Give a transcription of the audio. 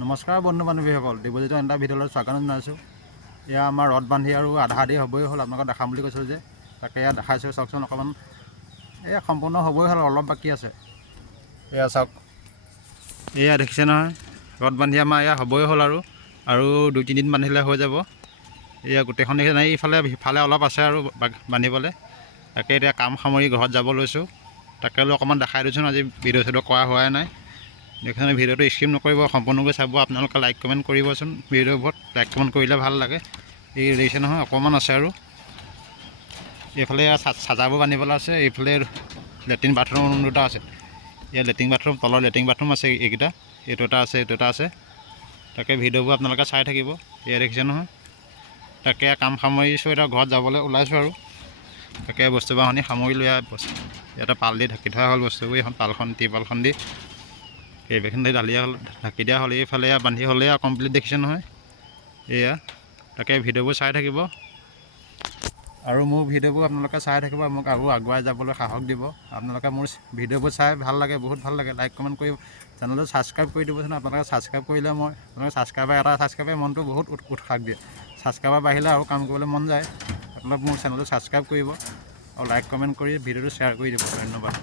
নমস্কাৰ বন্ধু বান্ধৱীসকল, দিবজিত এটা ভিডিঅ'লৈ স্বাগতম জনাইছোঁ। এয়া আমাৰ ৰদ বান্ধি আৰু আধা আধি হ'বই হ'ল, আপোনালোকক দেখাম বুলি কৈছিলোঁ যে তাকে এয়া দেখাইছোঁ। চাওকচোন, অকণমান এয়া সম্পূৰ্ণ হ'বই হ'ল, অলপ বাকী আছে। এয়া চাওক, এয়া দেখিছে নহয়, ৰদ বান্ধি আমাৰ এয়া হ'বই হ'ল আৰু 2-3 দিন বান্ধিলে হৈ যাব। এয়া গোটেইখন দেখিছে নাই, ইফালে অলপ আছে আৰু বান্ধিবলৈ। তাকে এতিয়া কাম সামৰি ঘৰত যাব লৈছোঁ। তাকে অকণমান দেখাই দিছোঁ। আজি ভিডিঅ' কৰা হোৱাই নাই। দেখিছেনে, ভিডিঅ'টো স্কিপ নকৰিব, সম্পূৰ্ণকৈ চাব। আপোনালোকে লাইক কমেণ্ট কৰিবচোন। ভিডিঅ'বোৰত লাইক কমেণ্ট কৰিলে ভাল লাগে। এই দেখিছে নহয়, অকণমান আছে আৰু এইফালে চাজাবোৰ বান্ধিবলৈ আছে। এইফালে লেট্ৰিন বাথৰুম দুটা আছে। ইয়াত লেট্ৰিন বাথৰুম, তলৰ লেট্ৰিন বাথৰুম আছে এইকেইটা। এইটো এটা আছে, এইটো এটা আছে। তাকে ভিডিঅ'বোৰ আপোনালোকে চাই থাকিব। এয়া দেখিছে নহয়, তাকে কাম সামৰিছোঁ। এতিয়া ঘৰত যাবলৈ ওলাইছোঁ আৰু তাকে বস্তু বাহনি সামৰি লৈ ইয়াতে পাল দি ঢাকি থোৱা হ'ল বস্তুবোৰ। এখন পালখন, টিপালখন দি এইবেখিনি ঢাকি দিয়া হ'ল। এইফালে বান্ধি হ'লে কমপ্লিট, দেখিছে নহয়। এয়া তাকে ভিডিঅ'বোৰ চাই থাকিব আৰু মোৰ ভিডিঅ'বোৰ আপোনালোকে চাই থাকিব। মোক আৰু আগুৱাই যাবলৈ সাহস দিব। আপোনালোকে মোৰ ভিডিঅ'বোৰ চাই ভাল লাগে, বহুত ভাল লাগে। লাইক কমেণ্ট কৰি চেনেলটো ছাবস্ক্ৰাইব কৰি দিবচোন। আপোনালোকে ছাবস্ক্ৰাইব কৰিলে আপোনালোকে ছাবস্ক্ৰাইবে মনটো বহুত উৎসাহ দিয়ে। ছাবস্ক্ৰাইবাৰ বাঢ়িলে আৰু কাম কৰিবলৈ মন যায়। আপোনালোকে মোৰ চেনেলটো ছাবস্ক্ৰাইব কৰিব আৰু লাইক কমেণ্ট কৰি ভিডিঅ'টো শ্বেয়াৰ কৰি দিব। ধন্যবাদ।